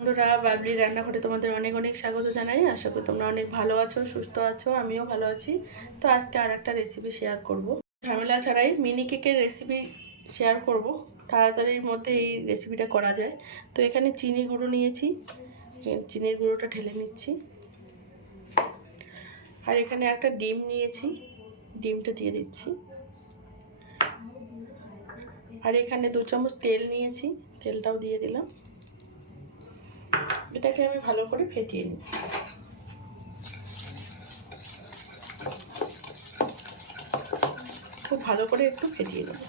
বন্ধুরা, বাবলি রান্নাঘরে তোমাদের অনেক অনেক স্বাগত জানাই। আশা করি তোমরা অনেক ভালো আছো, সুস্থ আছো। আমিও ভালো আছি। তো আজকে আর একটা রেসিপি শেয়ার করব। ঝামেলা ছাড়াই মিনি কেকের রেসিপি শেয়ার করব। তাড়াতাড়ির মধ্যে এই রেসিপিটা করা যায়। তো এখানে চিনি গুঁড়ো নিয়েছি, চিনির গুঁড়োটা ঢেলে নিচ্ছি। আর এখানে একটা ডিম নিয়েছি, ডিমটা দিয়ে দিচ্ছি। আর এখানে 2 চামচ তেল নিয়েছি, তেলটাও দিয়ে দিলাম। এটাকে আমি ভালো করে ফেটিয়ে নিচ্ছি। খুব ভালো করে একটু ফেটিয়ে নেব।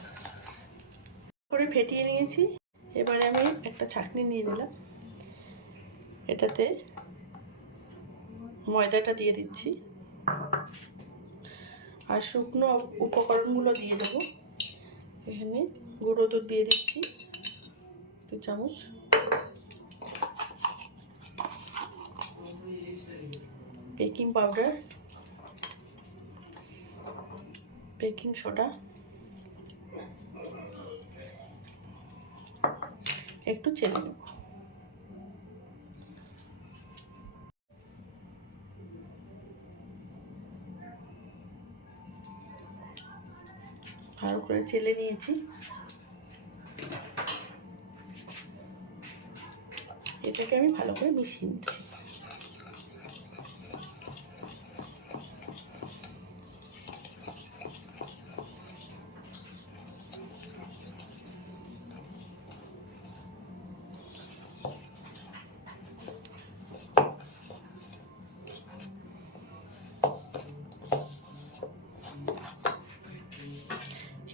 করে ফেটিয়ে নিয়েছি। এবারে আমি একটা ছাঁকনি নিয়ে নিলাম, এটাতে ময়দাটা দিয়ে দিচ্ছি আর শুকনো উপকরণগুলো দিয়ে দেবো। এখানে গুঁড়ো দুধ দিয়ে দিচ্ছি 2 চামচ, বেকিং পাউডার, বেকিং সোডা, একটু চেলে নেব। ভালো করে চেলে নিয়েছি। এটাকে আমি ভালো করে মিশিয়ে নিচ্ছি।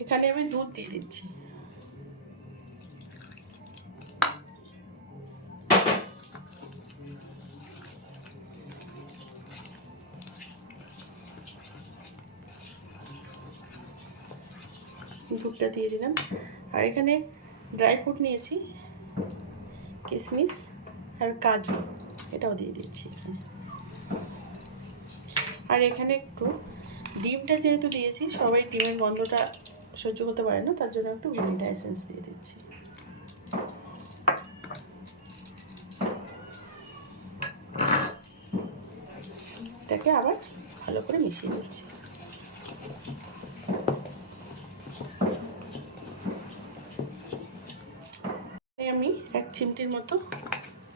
এখানে আমি দুধ দিয়ে দিচ্ছি। দুধটা দিয়ে দিলাম। আর এখানে ড্রাই ফ্রুট নিয়েছি, কিশমিশ আর কাজু, এটাও দিয়ে দিচ্ছি এখানে। আর এখানে একটু ডিমটা যেহেতু দিয়েছি, সবাই ডিমের গন্ধটা সহ্য করতে পারে না, তার জন্য একটু ভ্যানিলা এসেন্স দিয়ে দিচ্ছি। এটাকে আবার ভালো করে মিশিয়ে নিচ্ছি। আমি 1 চিমটির মতো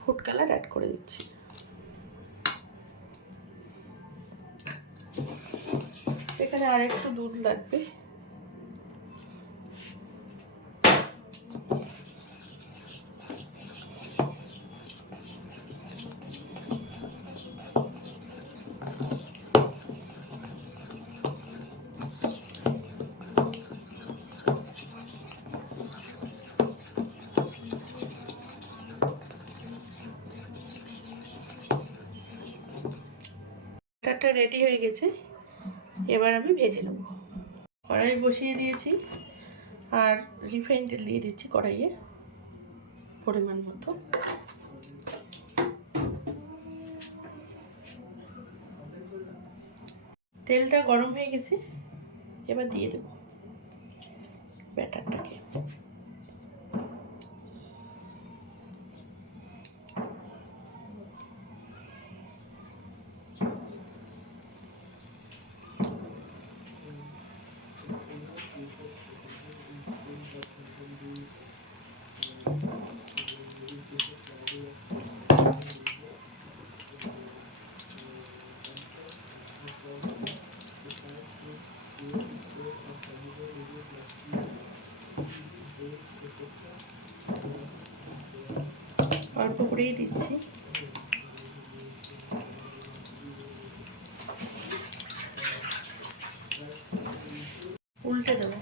ফুড কালার অ্যাড করে দিচ্ছি। এখানে আর একটু দুধ লাগবে। ব্যাটারটা রেডি হয়ে গেছে, এবার আমি ভেজে নেব। কড়াই বসিয়ে দিয়েছি আর রিফাইন তেল দিয়ে দিচ্ছি কড়াইয়ে পরিমাণ মতো। তেলটা গরম হয়ে গেছে, এবার দিয়ে দেব ব্যাটারটাকে। অল্প করেই দিচ্ছি। উল্টে দেবো।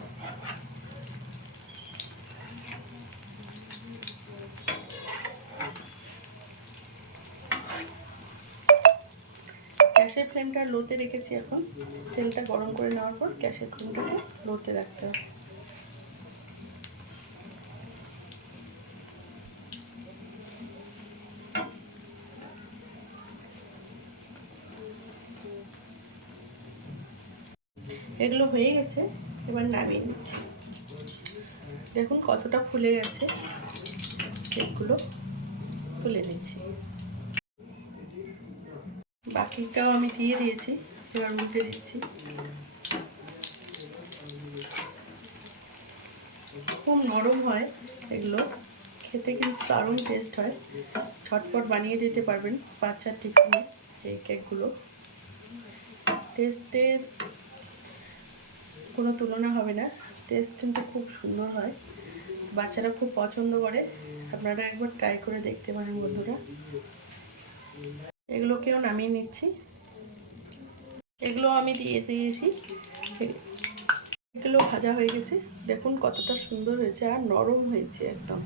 গ্যাসের ফ্লেমটা লোতে রেখেছি। এখন তেলটা গরম করে নেওয়ার পর গ্যাসের ফ্লেমটাকে লোতে রাখতে হবে। এগুলো হয়ে গেছে, এবার নামিয়ে নিচ্ছি। দেখুন কতটা ফুলে গেছে কেকগুলো। তুলে নিচ্ছি। বাকিটাও আমি দিয়ে দিয়েছি, এবার উল্টে দিচ্ছি। খুব নরম হয় এগুলো, খেতে কিন্তু দারুণ টেস্ট হয়। ঝটপট বানিয়ে দিতে পারবেন বাচ্চার টিফিনে এই কেকগুলো। টেস্টের কোনো তুলনা হবে না, টেস্ট কিন্তু খুব সুন্দর হয়, বাচ্চারা খুব পছন্দ করে। আপনারা একবার ট্রাই করে দেখতে পারেন বন্ধুরা। এগুলোকেও নামিয়ে নিচ্ছি। এগুলো আমি দিয়ে দিয়েছি, এগুলো ভাজা হয়ে গেছে। দেখুন কতটা সুন্দর হয়েছে আর নরম হয়েছে একদম।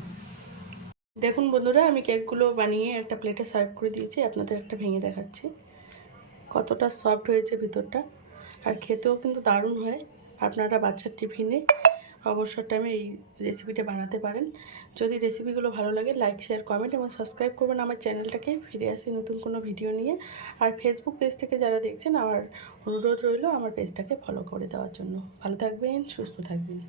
দেখুন বন্ধুরা, আমি কেকগুলো বানিয়ে একটা প্লেটে সার্ভ করে দিয়েছি। আপনাদের একটা ভেঙে দেখাচ্ছি কতটা সফট হয়েছে ভিতরটা, আর খেতেও কিন্তু দারুণ হয়। আপনারা বাচ্চার টিফিনে অবসর টাইমে এই রেসিপিটা বানাতে পারেন। যদি রেসিপিগুলো ভালো লাগে লাইক, শেয়ার, কমেন্ট এবং সাবস্ক্রাইব করবেন আমার চ্যানেলটাকে। ফিরে আসি নতুন কোনো ভিডিও নিয়ে। আর ফেসবুক পেজ থেকে যারা দেখছেন, আমার অনুরোধ রইল আমার পেজটাকে ফলো করে দেওয়ার জন্য। ভালো থাকবেন, সুস্থ থাকবেন।